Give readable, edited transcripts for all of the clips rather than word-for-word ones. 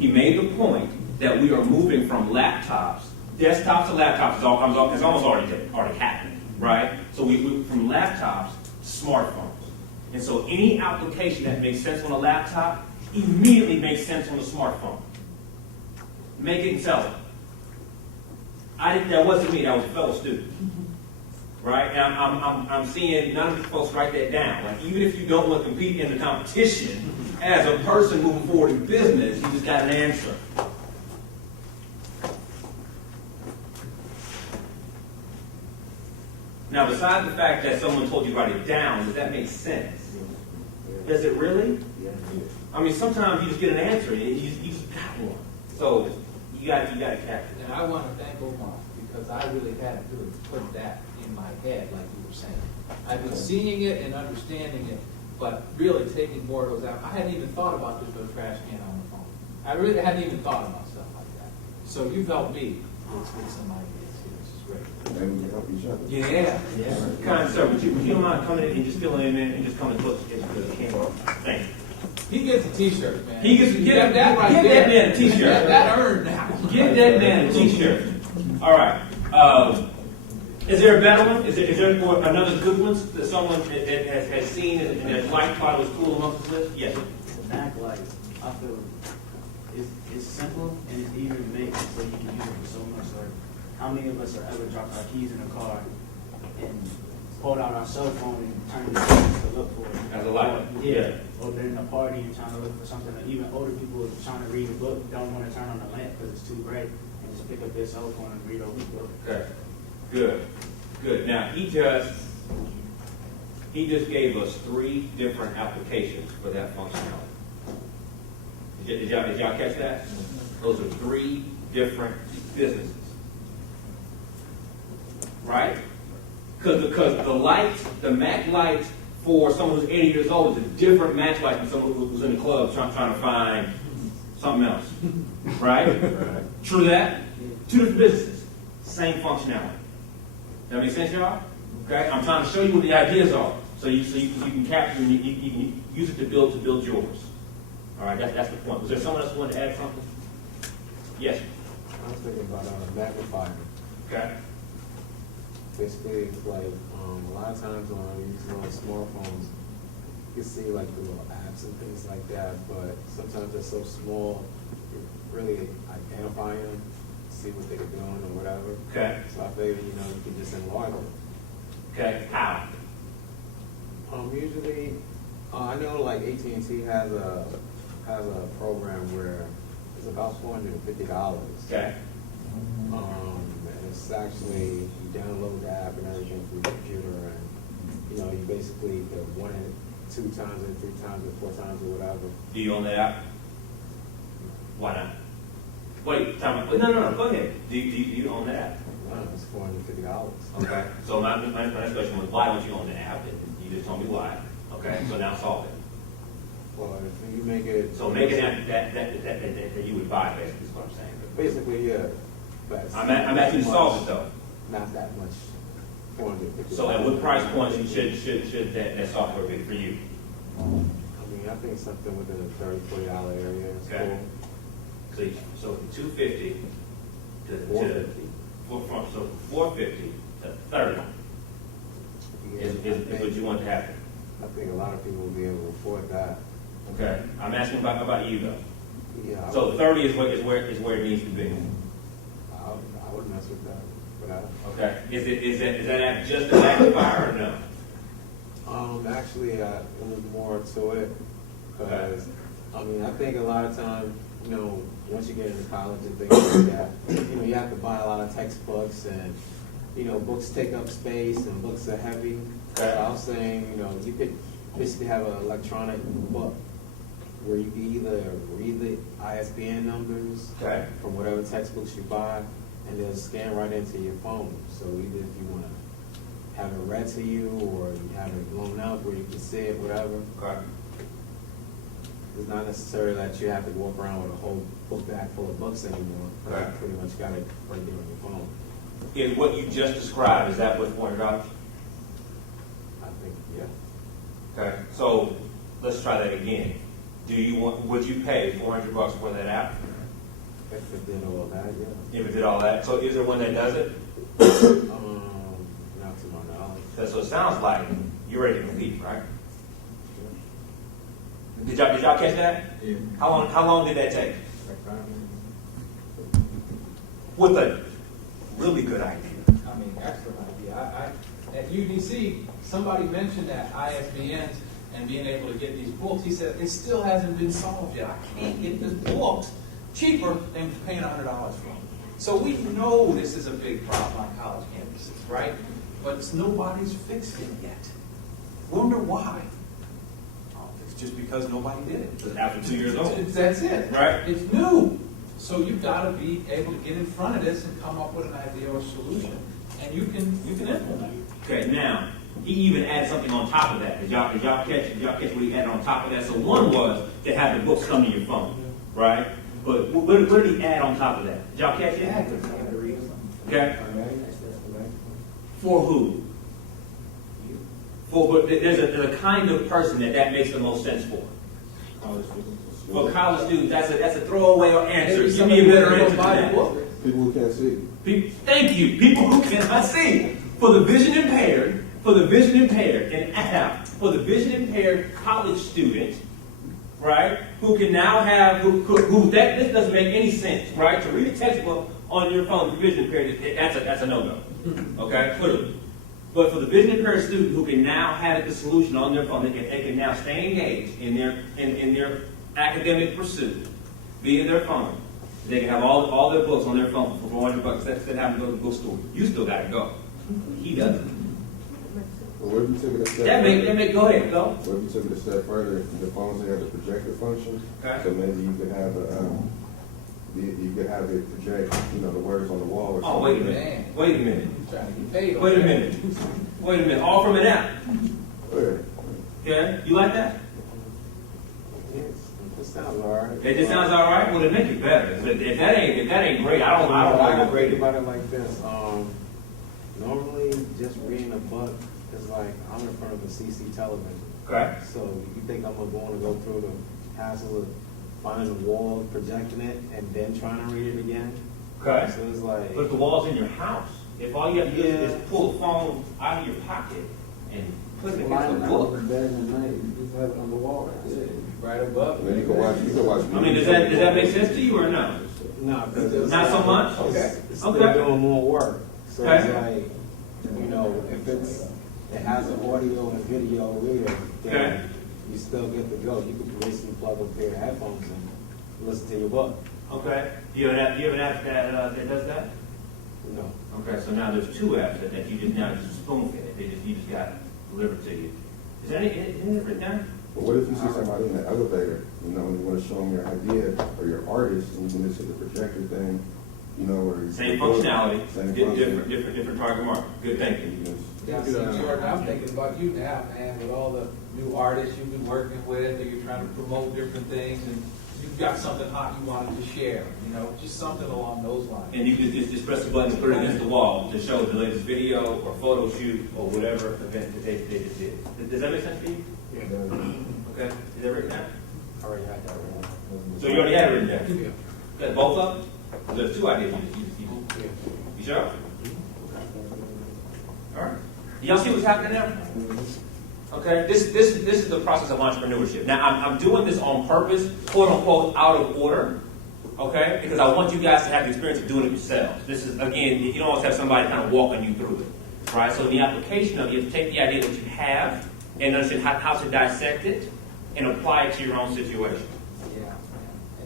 He made the point that we are moving from laptops, desktops to laptops. It's almost already happened, right? So we from laptops to smartphones. And so any application that makes sense on a laptop immediately makes sense on a smartphone. Make it and sell it. That wasn't me. That was a fellow student, right? And I'm seeing none of these folks write that down. Like even if you don't want to compete in the competition, as a person moving forward in business, you just got an answer. Now, besides the fact that someone told you to write it down, does that make sense? Does it really? Yeah. I mean, sometimes you just get an answer and you just got one. So you got to capture that. And I want to thank Omar because I really had to put that in my head, like you were saying. I've been seeing it and understanding it, but really taking more of those out. I hadn't even thought about this with a trash can on the phone. I really hadn't even thought about stuff like that. So you've helped me with some ideas here. This is great. And we can help each other. Yeah. Kind sir, would you don't mind coming in and just filling in and just coming close to the camera? Thank you. He gets a T-shirt, man. He gets get that right give there. that man a T-shirt. That earned now. Give that man a T-shirt. All right. Is there a better one? Is there another good one that someone has seen and has liked, thought it was cool amongst this list? Yes. The backlight, I feel it's simple and it's easier to make so you can use it for so much. Like, how many of us have ever dropped our keys in a car and pulled out our cell phone and turned the keys to look for it? As a light. Yeah. Or been in a party and trying to look for something. Or even older people trying to read a book don't want to turn on the lamp because it's too bright and just pick up their cell phone and read over the book. Okay. Good. Now he just gave us 3 different applications for that functionality. Did y'all catch that? Those are 3 different businesses, right? Because the light, the Mac light for someone who's 80 years old is a different Mac light than someone who's in the club trying to find something else, right? Right. True that? 2 different businesses, same functionality. That make sense, y'all? Okay, I'm trying to show you what the ideas are, so you can capture and you can use it to build yours. All right, that's the point. Was there someone else who wanted to add something? Yes. I was thinking about a magnifier. Okay. Basically, it's like a lot of times when I'm using on smartphones, you can see like the little apps and things like that, but sometimes they're so small, you really identify them, see what they're doing or whatever. Okay. So I figure, you can just enlarge them. Okay. How? Usually, I know like AT&T has a program where it's about $450. Okay. And it's actually, you download the app and everything from your computer, and you basically get 1 and 2 times and 3 times and 4 times or whatever. Do you own that app? Why not? Wait, time. No. Go ahead. Do you own that app? No, it's $450. Okay. So my next question was, why don't you own the app? And you just told me why. Okay. So now solve it. Well, if you make it. So make an app that you would buy, basically, is what I'm saying. Basically, yeah. But I'm asking you to solve it though. Not that much. $450. So at what price point should that software be for you? I think something within the $30, $40 area is Okay. cool. So $250 to $450. So $450 to $30 is what you want to happen. I think a lot of people will be able to afford that. Okay. I'm asking about you though. Yeah. So 30 is where it needs to be. I would mess with that. Okay. Is that app just a magnifier or no? Actually, it was more to it because I think a lot of times, once you get into college and things like that, you have to buy a lot of textbooks and books take up space and books are heavy. Okay. So I was saying, you could basically have an electronic book where you can either read the ISBN numbers from whatever textbooks you buy, and they'll scan right into your phone. So either if you want to have it read to you or you have it blown out where you can see it, whatever. Okay. It's not necessarily that you have to walk around with a whole book bag full of books anymore. Okay. You pretty much got it right there on your phone. Is what you just described, is that what's $400? I think, yeah. Okay. So let's try that again. Would you pay $400 for that app? If it did all that, yeah. If it did all that, so is there one that does it? Not to my knowledge. So it sounds like you're ready to leave, right? Did y'all catch that? Yeah. How long did that take? Like 5 minutes. With a really good idea. I mean, excellent idea. At UDC, somebody mentioned that ISBNs and being able to get these books. He said, it still hasn't been solved yet. I can't get this book cheaper than paying $100 for them. So we know this is a big problem on college campuses, right? But nobody's fixed it yet. Wonder why? Oh, it's just because nobody did it. After 2 years old. That's it. Right. It's new. So you've got to be able to get in front of this and come up with an idea or solution. And you can implement it. Okay, now, he even added something on top of that. Did y'all catch what he added on top of that? So one was to have the books come to your phone, right? But what did he add on top of that? Did y'all catch it? Okay. For who? But there's a kind of person that makes the most sense for. For college students, that's a throwaway answer. Give me a better answer than that. People who can't see. Thank you. People who cannot see. For the vision impaired, an app for the vision impaired college student, right? Who can now have this doesn't make any sense, right? To read a textbook on your phone for vision impaired, that's a no-go. Okay, clearly. But for the vision impaired student who can now have the solution on their phone, they can now stay engaged in their academic pursuit via their phone. They can have all their books on their phone for $400 instead of having to go to the bookstore. You still got to go. He doesn't. Well, what if you took it a step Go ahead, go. What if you took it a step further? The phones have the projector function, Okay. so maybe you could have it project, the words on the wall or something. Oh, wait a minute. Wait a minute. Trying to get paid. Wait a minute. Wait a minute. All from an app. Where? Okay? You like that? Yes, it sounds all right. It just sounds all right. Well, then make it better. If that ain't great, I don't like to to grade think it. about it like this. Normally, just reading a book is like I'm in front of a CC television. Okay. So you think I'm going to go through the hassle of finding a wall, projecting it, and then trying to read it again? Okay. So it's like, But the wall's in your house. If all you have to do is pull the phone out of your pocket and put it against the book. Have it on the wall. Right above. And then you can watch. I mean, does that make sense to you or no? no, because Not so much? It's Okay. still doing more work. So Okay. it's like, if it has an audio and video reader, then Okay. you still get to go. You could basically plug up a pair of headphones and listen to your book. Okay. Do you have an app that does that? No. Okay, so now there's two apps that you just spoon fed. You just got delivered to you. Is that it written down? But what if you see somebody in the elevator, and you want to show them your idea or your artist, and you can just hit the projector thing, or Same functionality, Same different target market. Good thinking. Yeah, see, Jordan, I'm thinking about you now, man, with all the new artists you've been working with, and you're trying to promote different things, and you've got something hot you wanted to share, just something along those lines. And you can just press the button and put it against the wall to show the latest video or photo shoot or whatever event that they just did. Does that make sense to you? Yeah. Okay. Is that written down? I already had that written. So you already had it written down? Got both of them? There's two ideas. You sure? All right. Y'all see what's happening now? Okay. This is the process of entrepreneurship. Now I'm doing this on purpose, quote unquote, out of order. Okay? Because I want you guys to have the experience of doing it yourselves. This is, again, you don't always have somebody kind of walking you through it. Right? So in the application of it, you have to take the idea that you have and understand how to dissect it and apply it to your own situation. Yeah.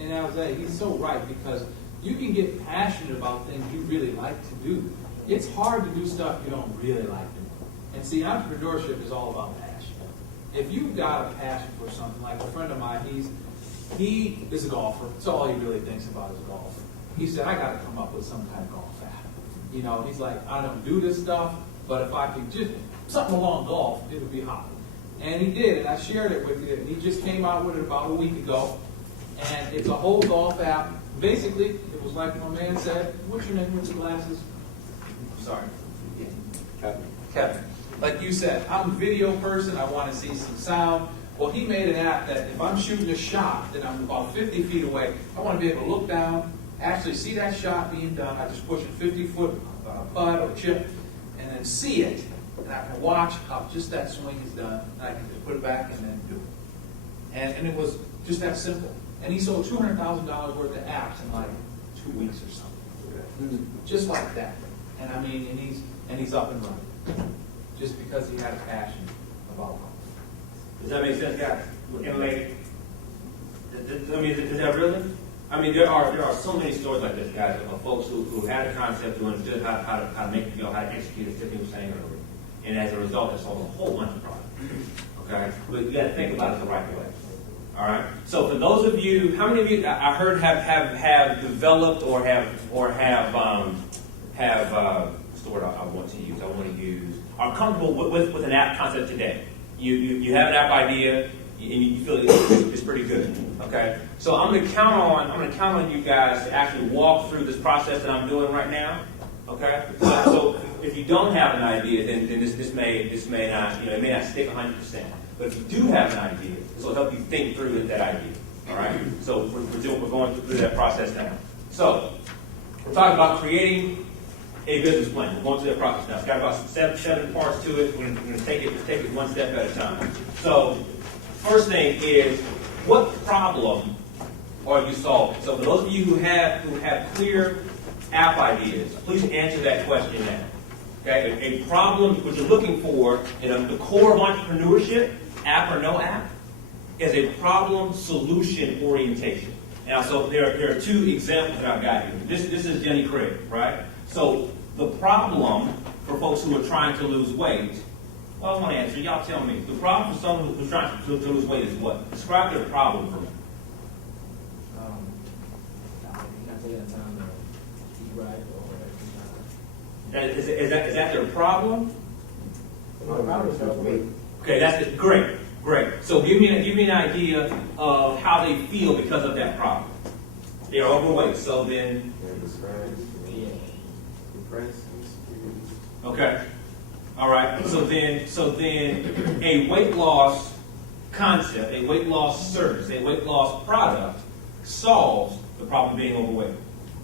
And I was like, he's so right, because you can get passionate about things you really like to do. It's hard to do stuff you don't really like to do. And see, entrepreneurship is all about passion. If you've got a passion for something, like a friend of mine, he is a golfer. That's all he really thinks about is golf. He said, I got to come up with some kind of golf app. He's like, I don't do this stuff, but if I could just, something along golf, it would be hot. And he did, and I shared it with you, and he just came out with it about a week ago. And it's a whole golf app. Basically, it was like my man said, what's your name with the glasses? Sorry. Kevin. Like you said, I'm a video person, I want to see some sound. Well, he made an app that if I'm shooting a shot that I'm about 50 feet away, I want to be able to look down, actually see that shot being done. I just push a 50-foot putt or chip, and then see it, and I can watch how just that swing is done, and I can just put it back and then do it. And it was just that simple. And he sold $200,000 worth of apps in like 2 weeks or something. Just like that. And I mean, and he's up and running. Just because he had a passion about it. Does that make sense, guys? And like, I mean, is that really? I mean, there are so many stories like this, guys, of folks who had a concept, who understood how to make it go, how to execute it, as Tiffany was saying earlier. And as a result, they sold a whole bunch of products. Okay? But you got to think about it the right way. All right? So for those of you, how many of you I heard have developed or have what's the word I want to use, are comfortable with an app concept today? You have an app idea, and you feel it's pretty good. Okay, so I'm going to count on you guys to actually walk through this process that I'm doing right now. Okay, so if you don't have an idea, then this may not, it may not stick 100%. But if you do have an idea, this will help you think through that idea. All right, so we're going through that process now. So we're talking about creating a business plan. We're going through that process now. It's got about seven parts to it. We're going to take it one step at a time. So first thing is, what problem are you solving? So for those of you who have clear app ideas, please answer that question now. Okay, a problem, what you're looking for in the core of entrepreneurship, app or no app, is a problem-solution orientation. Now, so there are two examples that I've got here. This is Jenny Craig, right? So the problem for folks who are trying to lose weight, well, I want to answer. Y'all tell me. The problem for someone who's trying to lose weight is what? Describe their problem for me. Not taking the time to eat right or exercise. Is that their problem? My problem is weight. Okay, that's it. Great. So give me an idea of how they feel because of that problem. They're overweight. So then, Depressed. okay. All right. So then, a weight loss concept, a weight loss service, a weight loss product solves the problem of being overweight,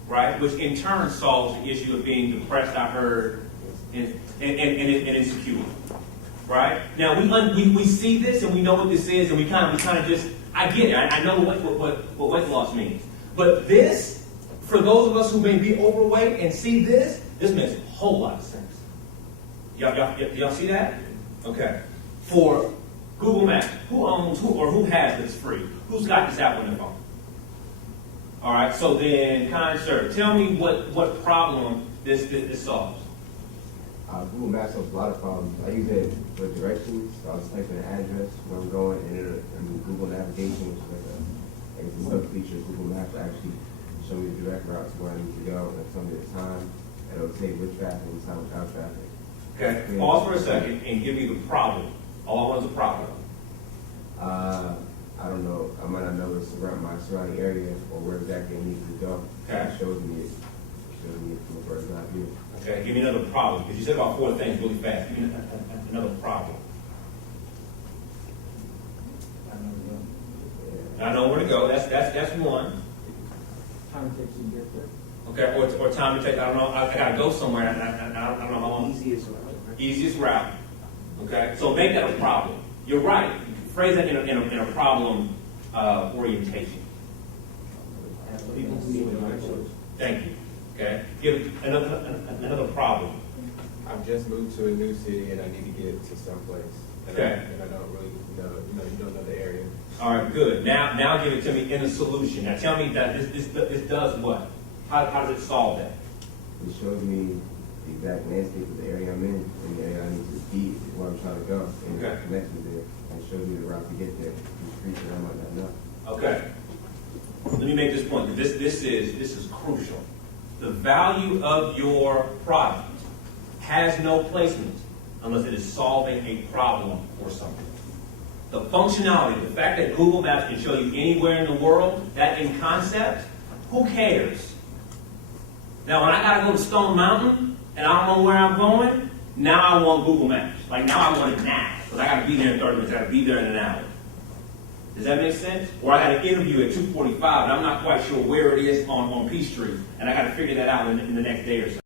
right? Which in turn solves the issue of being depressed, I heard, and insecure, right? Now we see this and we know what this is, and we kind of just, I get it. I know what weight loss means, but this, for those of us who may be overweight and see this makes a whole lot of sense. Y'all see that? Okay. For Google Maps, who owns who has this free? Who's got this app on their phone? All right. So then, kind sir, tell me what problem this solves. Google Maps solves a lot of problems. I use it for directions. So I was typing an address where I'm going, and Google Navigation, which is like a sub-feature of Google Maps, will actually show me the direct route to where I need to go, and tell me the time, and it'll say with traffic and time without traffic. Okay. Pause for a second and give me the problem. All I want is a problem. I don't know. I might not know my surrounding area or where exactly I need to go. Okay. It shows me from a bird's eye view. Okay. Give me another problem, because you said about 4 things really fast. Give me another problem. I know where to go. That's one. Time takes to get there. Okay, or time to take. I don't know. I gotta go somewhere. And I don't know how long. Easiest route. Okay, so make that a problem. You're right. Phrase that in a problem orientation. People who need directions. Thank you. Okay, give another problem. I've just moved to a new city and I need to get to someplace. Okay. And I don't really know, you don't know the area. All right, good. Now give it to me in a solution. Now tell me that this does what? How does it solve that? It shows me the exact landscape of the area I'm in and the area I need to be, where I'm trying to go, and Okay. it connects me there, and shows me the route to get there. The streets that I might not know. Okay. Let me make this point. This is crucial. The value of your product has no placement unless it is solving a problem or something. The functionality, the fact that Google Maps can show you anywhere in the world, that in concept, who cares? Now, when I gotta go to Stone Mountain and I don't know where I'm going, now I want Google Maps. Like now I want it now, because I gotta be there in 30 minutes. I gotta be there in an hour. Does that make sense? Or I had an interview at 2:45, and I'm not quite sure where it is on P Street, and I got to figure that out in the next day or so.